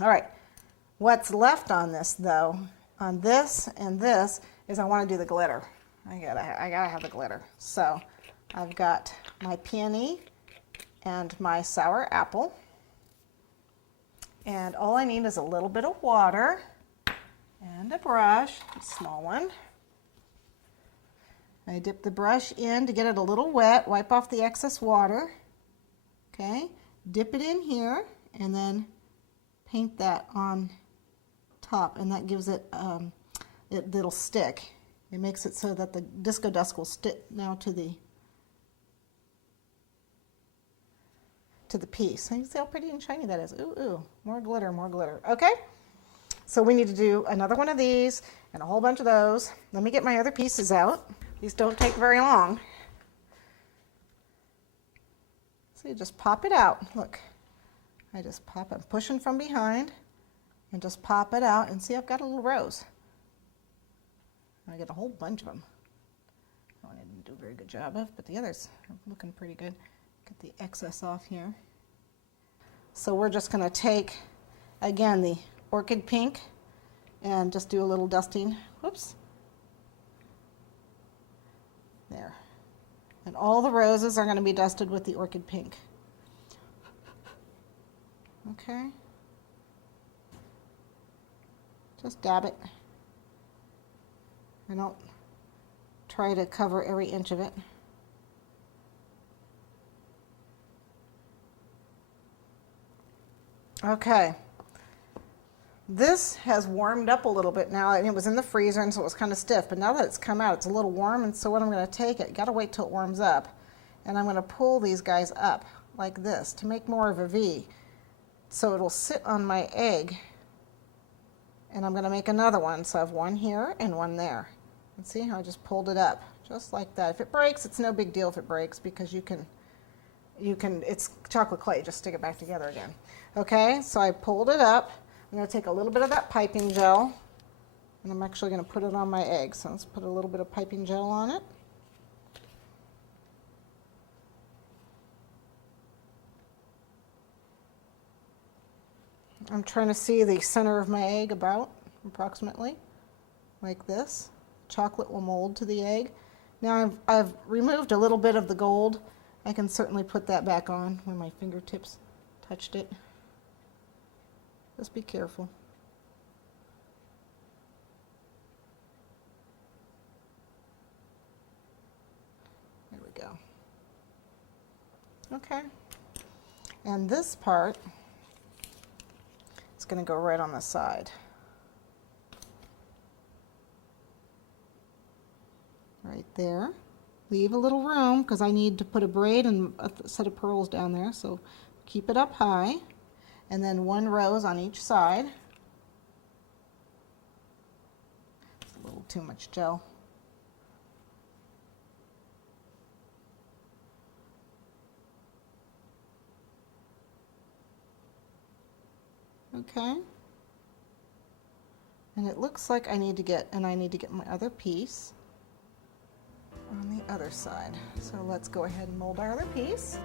All right, what's left on this though, on this and this, is I want to do the glitter. I gotta have the glitter. So I've got my peony and my sour apple. And all I need is a little bit of water and a brush, a small one. I dip the brush in to get it a little wet, wipe off the excess water. Okay, dip it in here and then paint that on top, and that gives it, it'll stick. It makes it so that the disco dust will stick now to the piece. You see how pretty and shiny that is. Ooh, ooh, more glitter, more glitter. Okay, so we need to do another one of these and a whole bunch of those. Let me get my other pieces out. These don't take very long. So you just pop it out. Look, I just pop it, I'm pushing from behind and just pop it out, and see I've got a little rose. I get a whole bunch of them. That one I didn't do a very good job of, but the others are looking pretty good. Get the excess off here. So we're just going to take, again, the orchid pink and just do a little dusting. Whoops. There. And all the roses are going to be dusted with the orchid pink. Okay. Just dab it. I don't try to cover every inch of it. Okay, this has warmed up a little bit now, and it was in the freezer, and so it was kind of stiff, but now that it's come out, it's a little warm, and so what I'm going to take it, got to wait till it warms up, and I'm going to pull these guys up like this to make more of a V, so it'll sit on my egg, and I'm going to make another one, so I have one here and one there. And see how I just pulled it up, just like that. If it breaks, it's no big deal if it breaks, because you can, it's chocolate clay, just stick it back together again. Okay, so I pulled it up. I'm going to take a little bit of that piping gel, and I'm actually going to put it on my egg. So let's put a little bit of piping gel on it. I'm trying to see the center of my egg about, approximately, like this. Chocolate will mold to the egg. Now I've removed a little bit of the gold. I can certainly put that back on when my fingertips touched it. Just be careful. There we go. Okay. And this part is going to go right on the side. Right there. Leave a little room because I need to put a braid and a set of pearls down there, so keep it up high. And then one rose on each side. It's a little too much gel. Okay. And it looks like I need to get my other piece on the other side. So let's go ahead and mold our other piece.